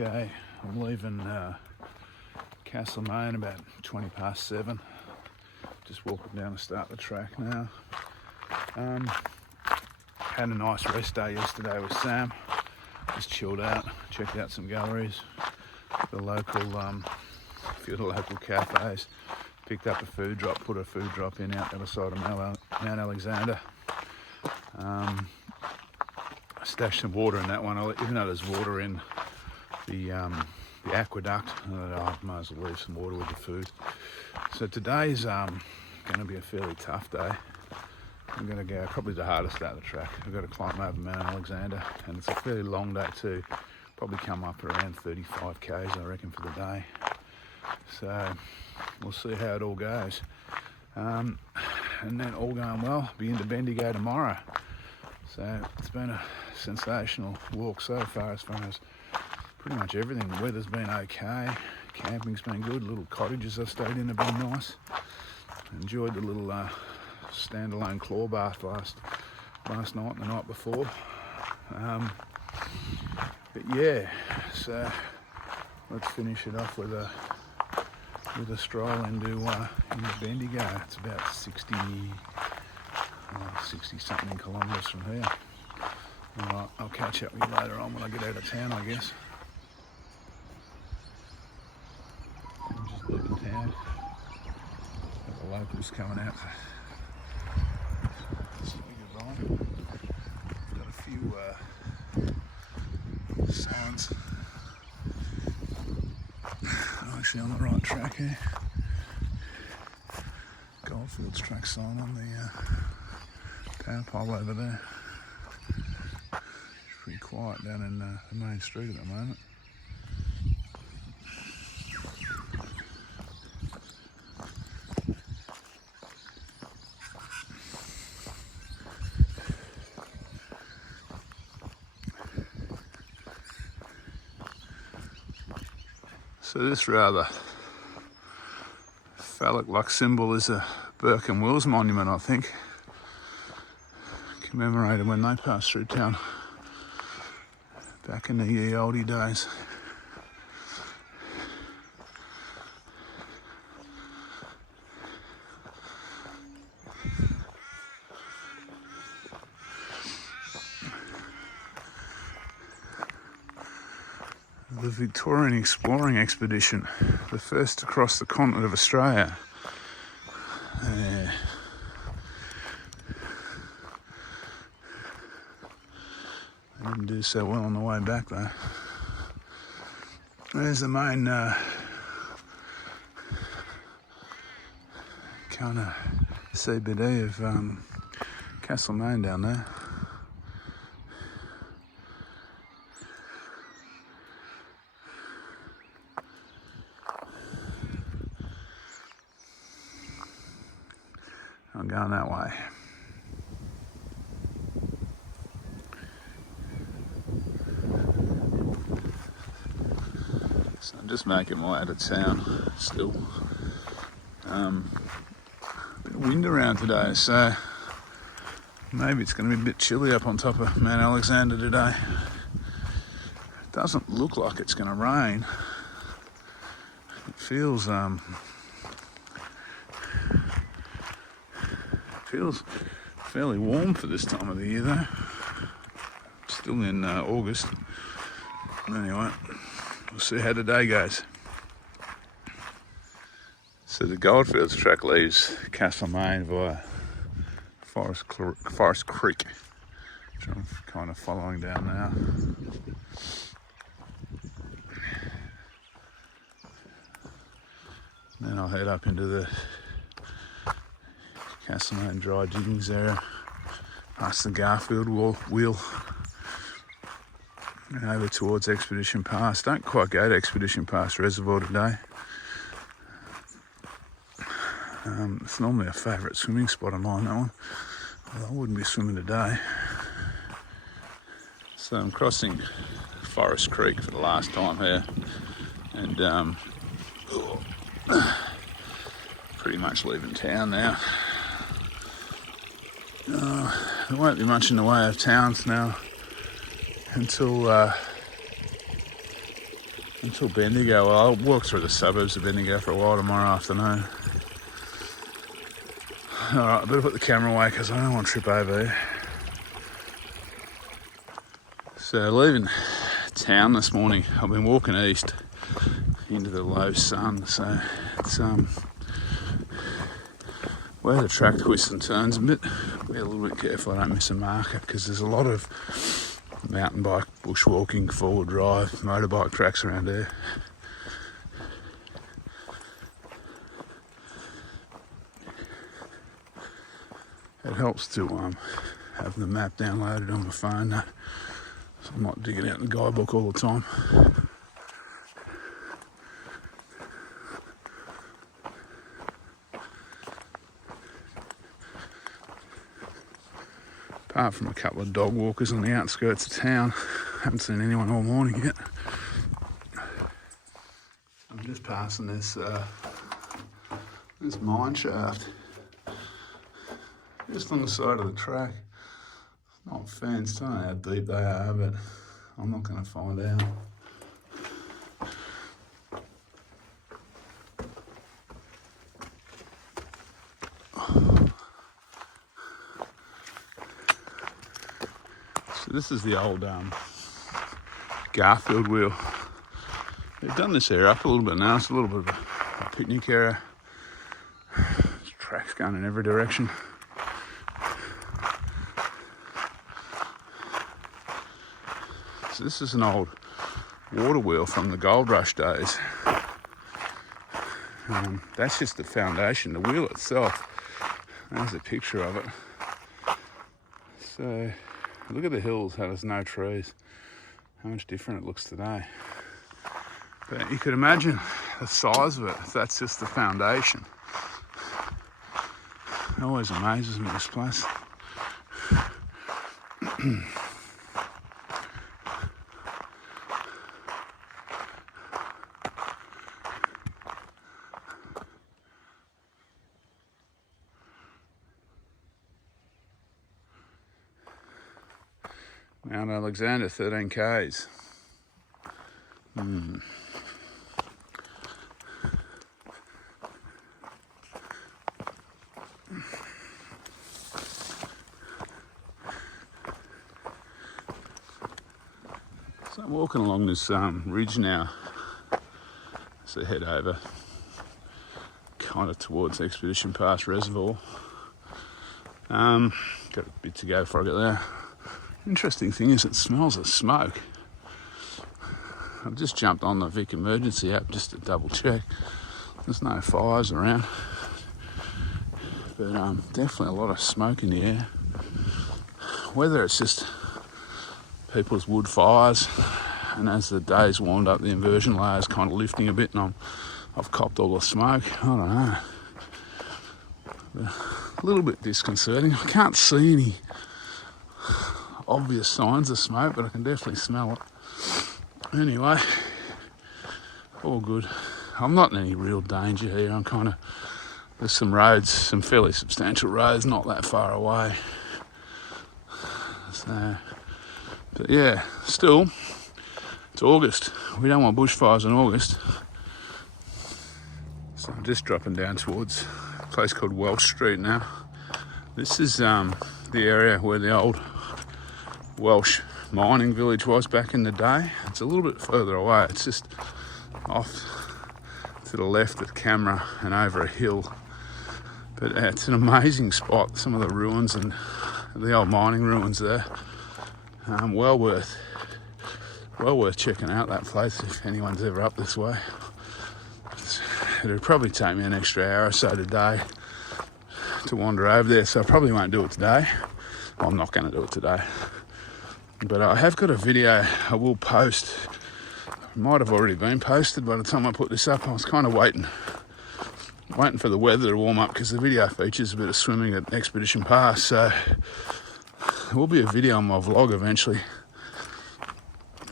Okay, I'm leaving Castlemaine about 7:20. Just walking down to start the track now. Had a nice rest day yesterday with Sam. Just chilled out, checked out some galleries, the local, a few of the local cafes. Picked up a food drop, put a food drop in out the other side of Mount Alexander. I stashed some water in that one, even though there's water in the aqueduct. I might as well leave some water with the food. So today's going to be a fairly tough day. I'm going to go probably the hardest out of the track. I've got to climb over Mount Alexander, and it's a fairly long day too. Probably come up around 35 k's, I reckon, for the day. So we'll see how it all goes. And then all going well, be into Bendigo tomorrow. So it's been a sensational walk so far as pretty much everything. The weather's been okay, camping's been good, little cottages I stayed in have been nice. Enjoyed the little standalone claw bath last night and the night before. But yeah, so let's finish it off with a stroll into Bendigo. It's about 60 something kilometres from here. Alright, I'll catch up with you later on when I get out of town, I guess. I'm just leaving town. Got the locals coming out to say goodbye. Got a few signs. I'm actually on the right track here. Goldfields Track sign on the power pole over there. It's pretty quiet down in the main street at the moment. So this rather phallic-like symbol is a Burke and Wills monument, I think. Commemorated when they passed through town back in the ye olde days. The Victorian exploring expedition, the first across the continent of Australia. They didn't do so well on the way back though. There's the main kind of CBD of Castlemaine down there. I'm going that way. So I'm just making my way out of town still. A bit of wind around today, so maybe it's going to be a bit chilly up on top of Mount Alexander today. It doesn't look like it's going to rain. It feels fairly warm for this time of the year though. Still in August. Anyway, we'll see how today goes. So the Goldfields Track leaves Castlemaine via Forest Creek, which I'm kind of following down now. Then I'll head up into the Castlemaine dry diggings area, past the Garfield wheel, and over towards Expedition Pass. Don't quite go to Expedition Pass Reservoir today. It's normally a favourite swimming spot of mine, that one. Well, I wouldn't be swimming today. So I'm crossing Forest Creek for the last time here, and pretty much leaving town now. There won't be much in the way of towns now until until Bendigo. Well, I'll walk through the suburbs of Bendigo for a while tomorrow afternoon. Alright, I better put the camera away because I don't want to trip over here. So leaving town this morning, I've been walking east into the low sun, so it's where the track twists and turns a bit. Be a little bit careful I don't miss a marker because there's a lot of mountain bike, bushwalking, forward drive, motorbike tracks around here. It helps to have the map downloaded on my phone, so I'm not digging out the guidebook all the time. Apart from a couple of dog walkers on the outskirts of town, haven't seen anyone all morning yet. I'm just passing this mine shaft just on the side of the track. It's not fenced, I don't know how deep they are, but I'm not going to find out. So this is the old Garfield wheel. They've done this area up a little bit now. It's a little bit of a picnic area. There's tracks going in every direction. So this is an old water wheel from the gold rush days. That's just the foundation, the wheel itself. There's a picture of it. So look at the hills, how there's no trees. How much different it looks today. But you could imagine the size of it if that's just the foundation. It always amazes me, this place. Mount Alexander, 13 Ks. So I'm walking along this ridge now. So head over kind of towards Expedition Pass Reservoir. Got a bit to go before I get there. Interesting thing is it smells of smoke. I've just jumped on the Vic emergency app just to double check. There's no fires around, but definitely a lot of smoke in the air. Whether it's just people's wood fires, and as the days warmed up, the inversion layer's kind of lifting a bit, and I've copped all the smoke. I don't know. But a little bit disconcerting. I can't see any obvious signs of smoke, but I can definitely smell it. Anyway, all good. I'm not in any real danger here. I'm kind of, there's some roads, some fairly substantial roads not that far away. So, but yeah, still, it's August. We don't want bushfires in August. So I'm just dropping down towards a place called Welsh Street now. This is the area where the old Welsh mining village was back in the day. It's a little bit further away. It's just off to the left of the camera and over a hill. But it's an amazing spot. Some of the ruins and the old mining ruins there. Well worth checking out that place if anyone's ever up this way. It'd probably take me an extra hour or so today to wander over there, so I probably won't do it today. Well, I'm not going to do it today. But I have got a video I will post. It might have already been posted by the time I put this up. I was kind of waiting for the weather to warm up because the video features a bit of swimming at Expedition Pass. So there will be a video on my vlog eventually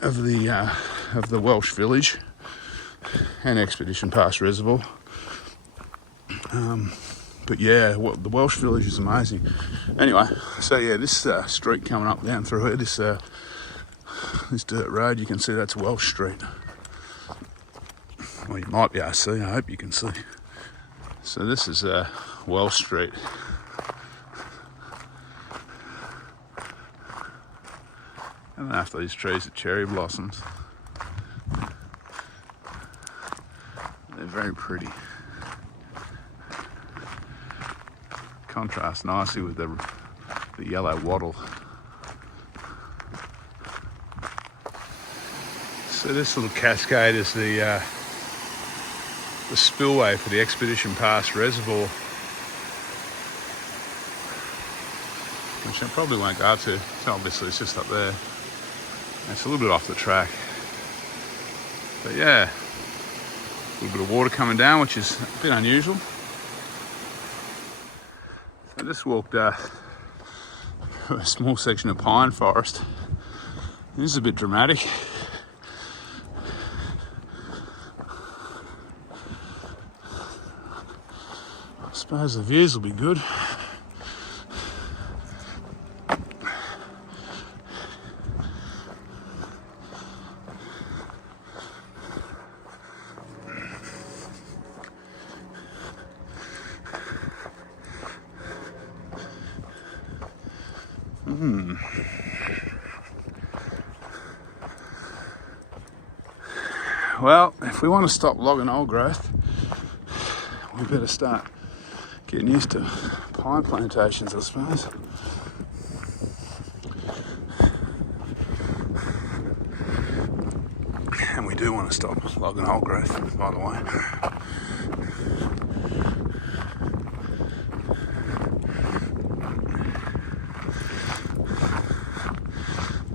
of the Welsh village and Expedition Pass Reservoir. But yeah, the Welsh village is amazing. Anyway, so yeah, this street coming up down through here, this dirt road, you can see that's Welsh Street. Well, you might be able to see, I hope you can see. So this is Well Street. I don't know if these trees are cherry blossoms. They're very pretty. Contrast nicely with the yellow wattle. So this little cascade is the spillway for the Expedition Pass Reservoir, which I probably won't go to. So obviously it's just up there. It's a little bit off the track. But yeah, a little bit of water coming down, which is a bit unusual. So I just walked a small section of pine forest. This is a bit dramatic. I suppose the views will be good. Well, if we want to stop logging old growth, we better start getting used to pine plantations, I suppose. And we do want to stop logging old growth, by the way.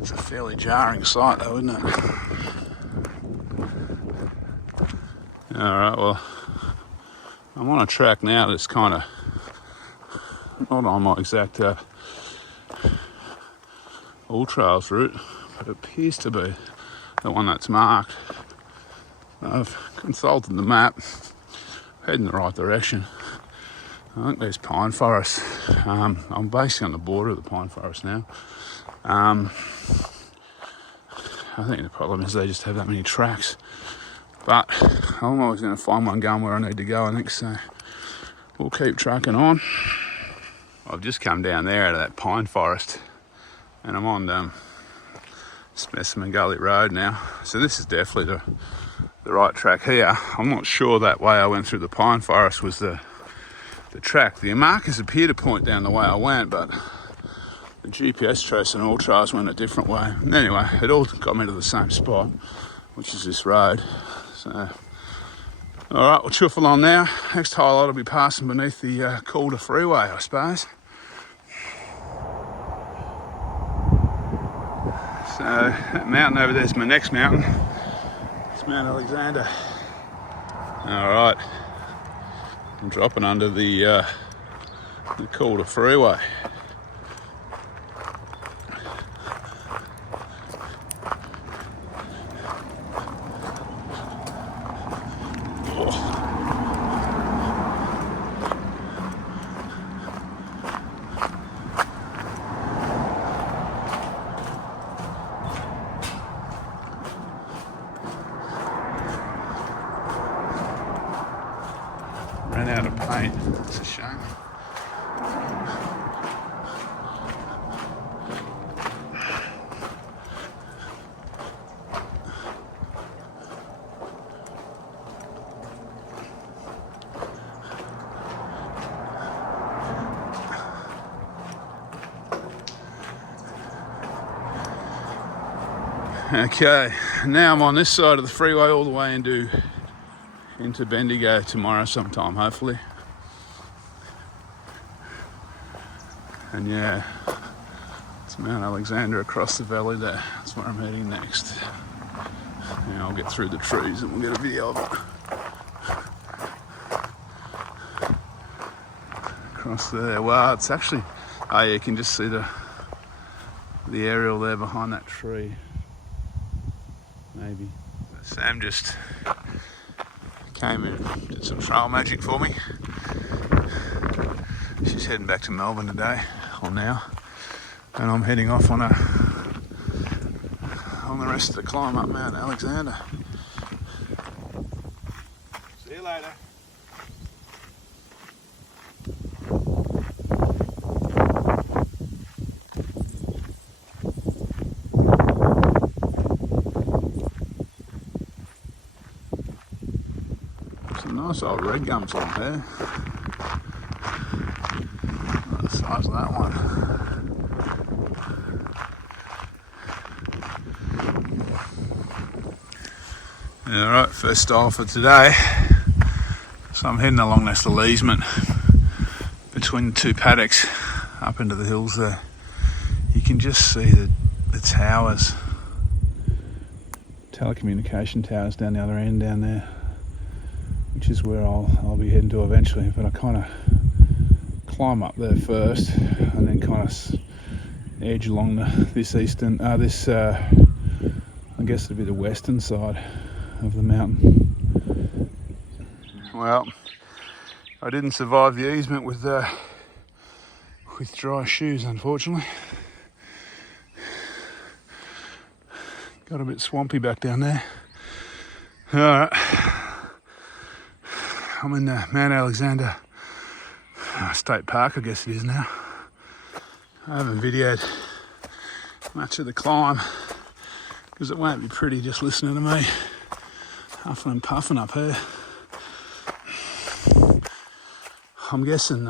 It's a fairly jarring sight though, isn't it? Alright, well, I'm on a track now that's kind of not on my exact all trails route, but it appears to be the one that's marked. I've consulted the map, heading in the right direction. I think there's pine forests. I'm basically on the border of the pine forest now. I think the problem is they just have that many tracks. But I'm always going to find one going where I need to go, I think, so we'll keep trucking on. I've just come down there out of that pine forest and I'm on Specimen Gully Road now. So this is definitely the right track here. I'm not sure that way I went through the pine forest was the track. The markers appear to point down the way I went, but the GPS trace and all trails went a different way. And anyway, it all got me to the same spot, which is this road. So, all right, we'll chuffle on now. Next highlight will be passing beneath the Calder Freeway, I suppose. So that mountain over there is my next mountain. It's Mount Alexander. All right, I'm dropping under the Calder Freeway. Ran out of paint. It's a shame. Okay, now I'm on this side of the freeway all the way into Bendigo tomorrow sometime, hopefully. And yeah, it's Mount Alexander across the valley there. That's where I'm heading next. Now I'll get through the trees and we'll get a video of it. Across there. Well, it's actually, oh yeah, you can just see the aerial there behind that tree. Maybe. Sam just came and did some trail magic for me. She's heading back to Melbourne today, or now, and I'm heading off on the rest of the climb up Mount Alexander. See you later. Some nice old red gums on there. Look at the size of that one. Alright, first style for today. So I'm heading along this little easement between the two paddocks up into the hills there. You can just see the towers, telecommunication towers down the other end down there, which is where I'll be heading to eventually. But I kind of climb up there first and then kind of edge along this eastern, I guess it'd be the western side of the mountain. Well, I didn't survive the easement with dry shoes, unfortunately. Got a bit swampy back down there. Alright, I'm in Mount Alexander State Park, I guess it is now. I haven't videoed much of the climb because it won't be pretty just listening to me huffing and puffing up here. I'm guessing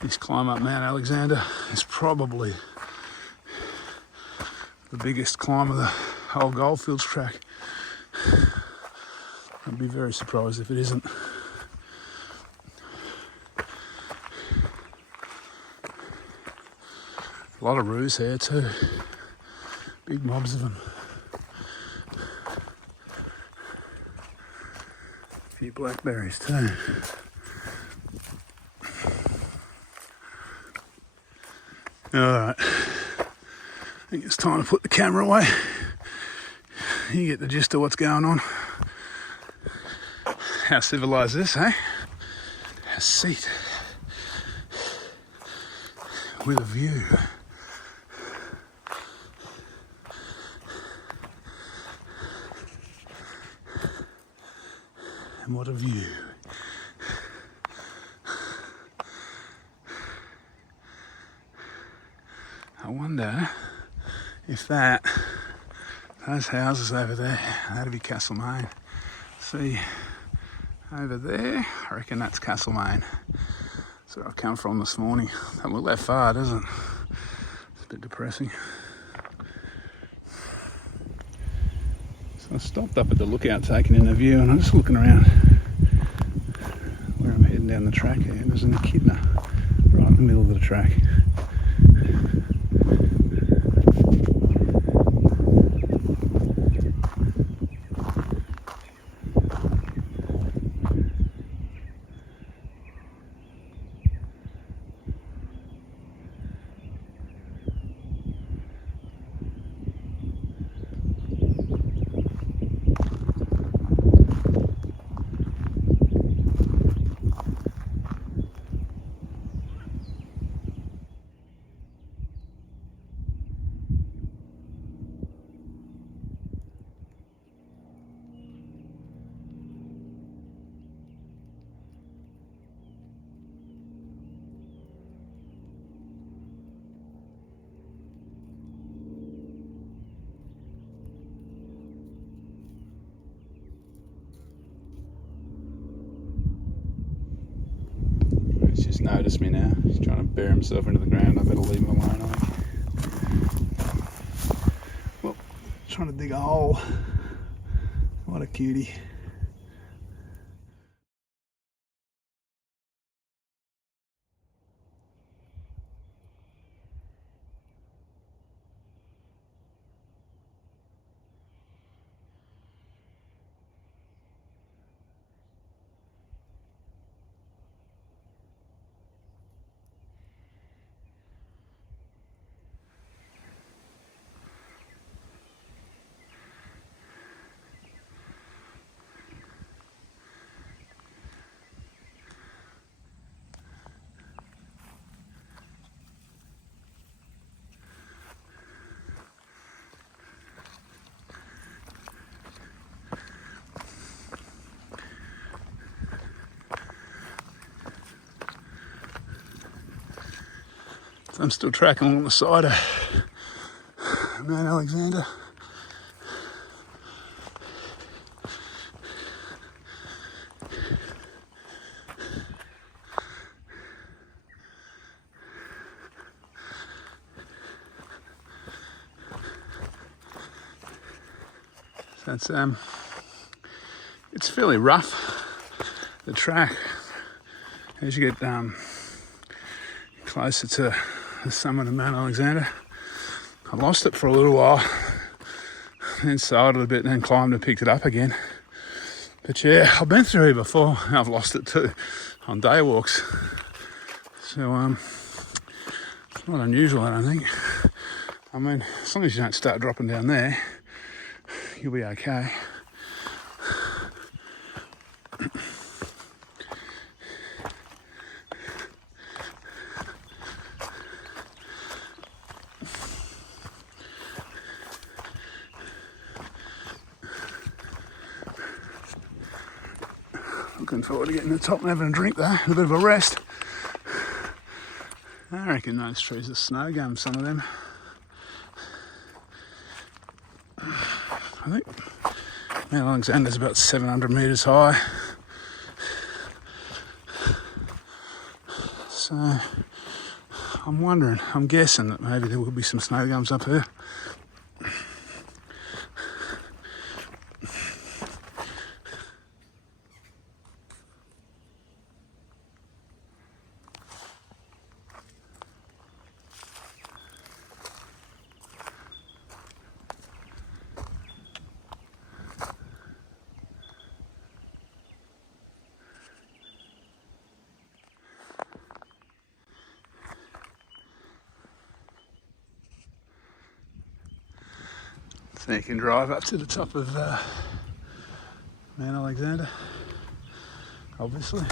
this climb up Mount Alexander is probably the biggest climb of the whole Goldfields Track. I'd be very surprised if it isn't. A lot of roos here too. Big mobs of them. A few blackberries too. Alright, I think it's time to put the camera away. You get the gist of what's going on. How civilised this, eh? A seat with a view. And what a view. I wonder if those houses over there, that'd be Castlemaine. See, over there, I reckon that's Castlemaine. That's where I've come from this morning. Doesn't look that far, does it? It's a bit depressing. So I stopped up at the lookout taking in the view and I'm just looking around where I'm heading down the track here. There's an echidna right in the middle of the track. He's just noticed me now. He's trying to bury himself into the ground. I better leave him alone, I think. Well, trying to dig a hole. What a cutie. I'm still tracking along the side of Mount Alexander. So it's fairly rough, the track, as you get closer to the summit of Mount Alexander. I lost it for a little while, then sailed it a bit and then climbed and picked it up again. But yeah, I've been through here before and I've lost it too on day walks. So it's not unusual, I don't think. I mean, as long as you don't start dropping down there, you'll be okay. Looking forward to getting to the top and having a drink though, a bit of a rest. I reckon those trees are snow gums, some of them. I think Mount Alexander's about 700 metres high. So I'm guessing that maybe there will be some snow gums up here. So you can drive up to the top of Mount Alexander, obviously.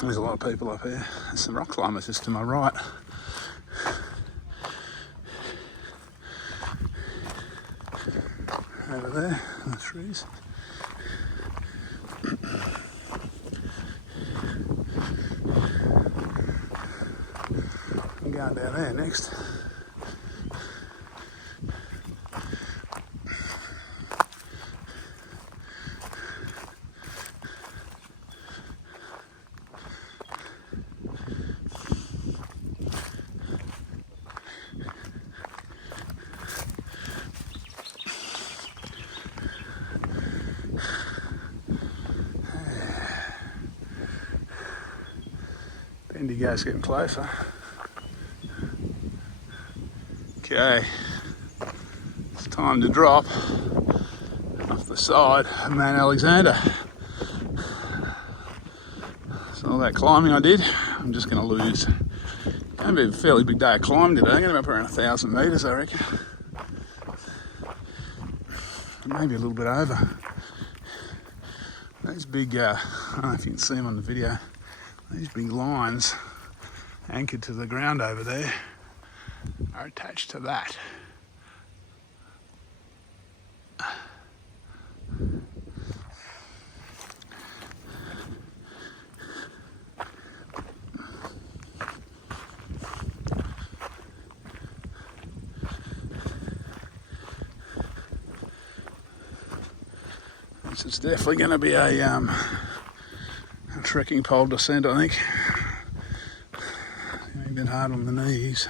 There's a lot of people up here. There's some rock climbers just to my right. Over there, the trees. I'm going down there next. Bendigo's getting closer. Okay, it's time to drop off the side of Mount Alexander. So all that climbing I did, I'm just going to lose. It's going to be a fairly big day of climbing today. I'm going to be up around 1,000 metres, I reckon. Maybe a little bit over. Those big, I don't know if you can see them on the video, these big lines anchored to the ground over there are attached to that. It's definitely going to be a trekking pole descent, I think. A bit hard on the knees.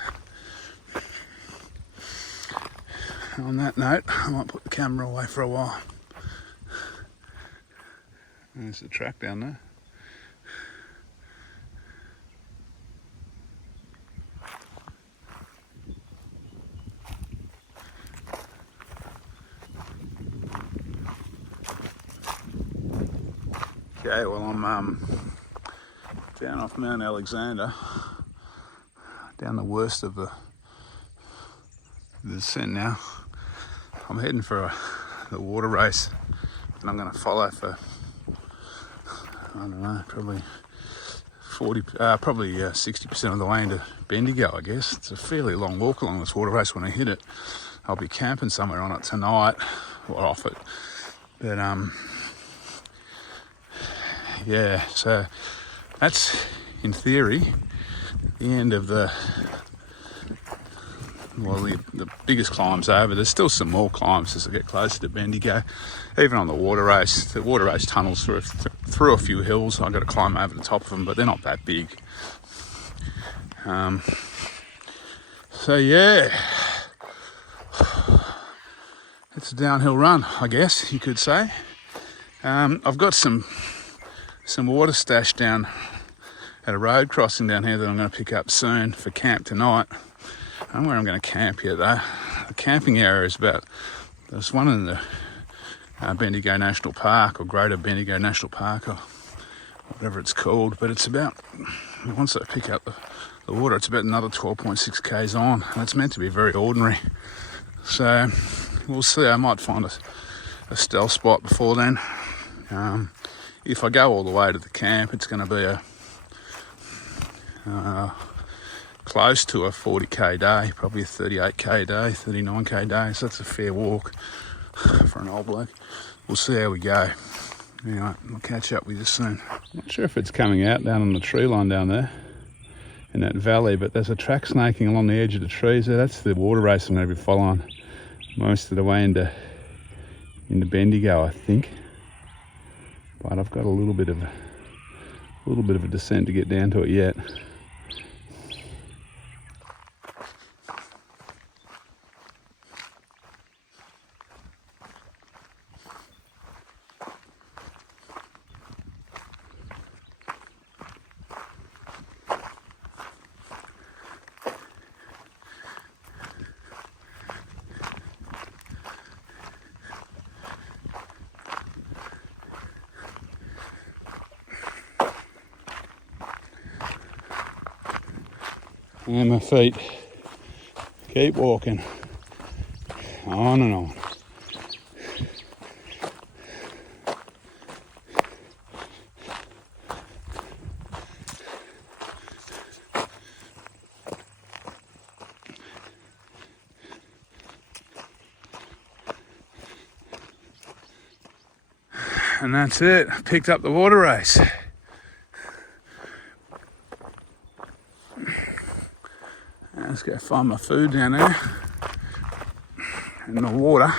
On that note, I might put the camera away for a while. There's the track down there. Okay, well I'm down off Mount Alexander, down the worst of the descent now. I'm heading for the water race, and I'm going to follow for, I don't know, probably 60% of the way into Bendigo, I guess. It's a fairly long walk along this water race. When I hit it, I'll be camping somewhere on it tonight, or off it. But yeah, so that's in theory the end of the biggest climb's over. There's still some more climbs as I get closer to Bendigo. Even on the water race tunnels through a few hills. I've got to climb over the top of them, but they're not that big. So yeah, it's a downhill run, I guess you could say. I've got some water stashed down at a road crossing down here that I'm going to pick up soon for camp tonight. I don't know where I'm going to camp yet though. The camping area is there's one in the Bendigo National Park, or Greater Bendigo National Park, or whatever it's called, but it's about, once I pick up the water, it's about another 12.6 k's on, and it's meant to be very ordinary. So we'll see. I might find a stealth spot before then. If I go all the way to the camp, it's going to be close to a 40k day, probably a 38k day, 39k day, so that's a fair walk for an old bloke. We'll see how we go. Anyway, I'll catch up with you soon. Not sure if it's coming out down on the tree line down there in that valley, but there's a track snaking along the edge of the trees there. That's the water race I'm going to be following most of the way into Bendigo, I think. But I've got a little bit of a descent to get down to it yet. And my feet keep walking on and on. And that's it. Picked up the water race. Let's go find my food down there in the water,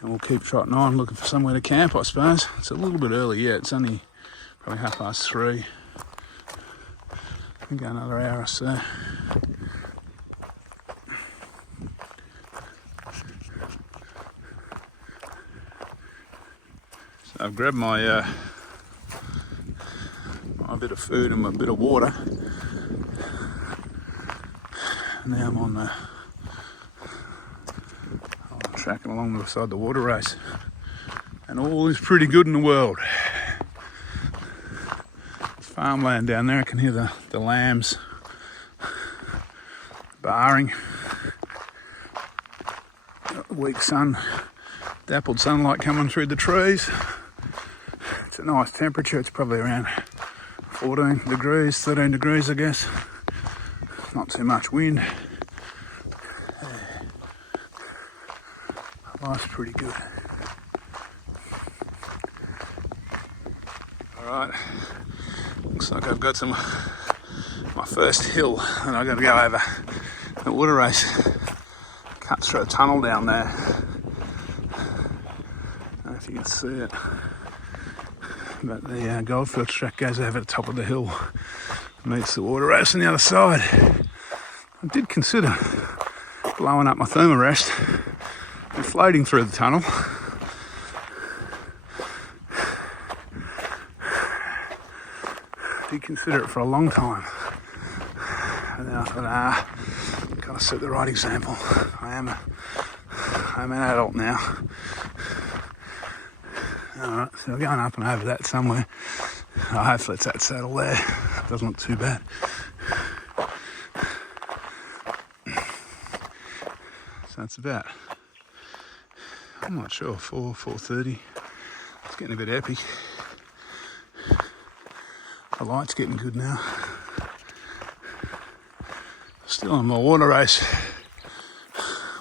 and we'll keep trotting on looking for somewhere to camp, I suppose. It's a little bit early yet. It's only probably 3:30. I can go another hour or so. So I've grabbed my a bit of food and a bit of water. Now I'm on the tracking along beside the water race, and all is pretty good in the world. Farmland down there. I can hear the lambs barring. Got the weak sun, dappled sunlight coming through the trees. It's a nice temperature. It's probably around 14 degrees, 13 degrees, I guess. Not too much wind. Life's pretty good. Alright, looks like I've got my first hill that I've got to go over. The water race cuts through a tunnel down there. I don't know if you can see it. But the Goldfields Track goes over the top of the hill, meets the water race on the other side. I did consider blowing up my thermarest and floating through the tunnel. Did consider it for a long time. And then I thought, I've got to set the right example. I'm an adult now. Alright, so we're going up and over that somewhere. Hopefully it's that saddle there. It doesn't look too bad. So it's about, I'm not sure, 4:30. It's getting a bit epic. The light's getting good now. Still on my water race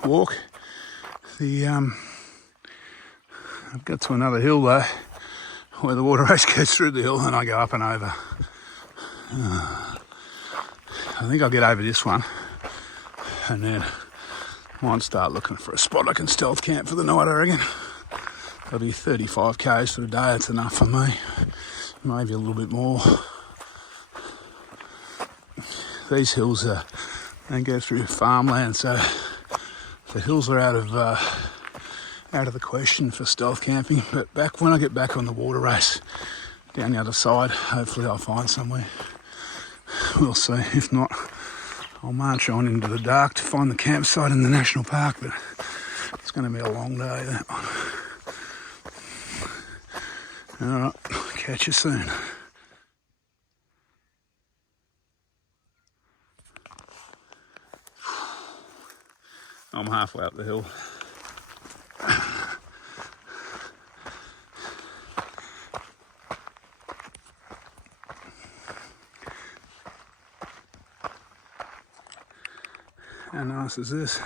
walk. I've got to another hill though, where the water race goes through the hill and I go up and over. I think I'll get over this one and then might start looking for a spot I can stealth camp for the night, I reckon. That'll be 35 k's for the day, that's enough for me. Maybe a little bit more. These hills don't go through farmland, so the hills are out of the question for stealth camping. But when I get back on the water race down the other side, hopefully I'll find somewhere. We'll see. If not, I'll march on into the dark to find the campsite in the national park, but it's going to be a long day, that one. Alright, catch you soon. I'm halfway up the hill. How nice is this?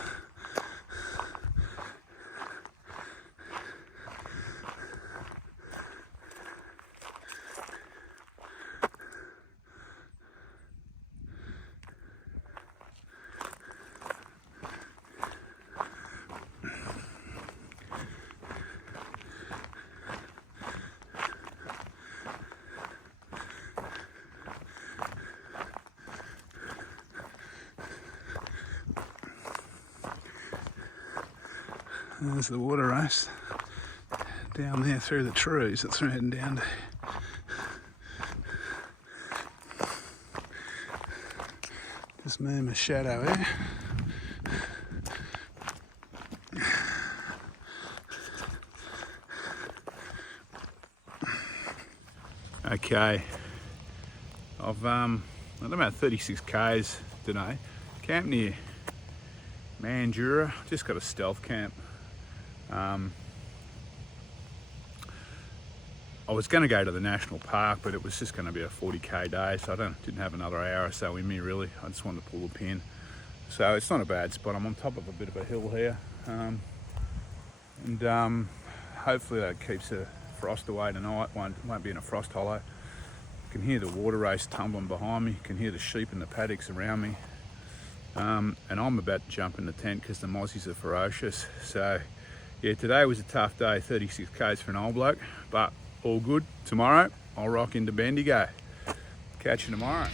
There's the water race down there through the trees. It's heading down to just me and my shadow here. Okay, I've done about 36 k's today. Camp near Mandurah. Just got a stealth camp. I was going to go to the national park, but it was just going to be a 40k day, so I didn't have another hour or so in me really. I just wanted to pull the pin. So it's not a bad spot. I'm on top of a bit of a hill here, and hopefully that keeps the frost away tonight. Won't be in a frost hollow. You can hear the water race tumbling behind me. You can hear the sheep in the paddocks around me. And I'm about to jump in the tent because the mozzies are ferocious. So yeah, today was a tough day, 36 k's for an old bloke, but all good. Tomorrow I'll rock into Bendigo. Catch you tomorrow.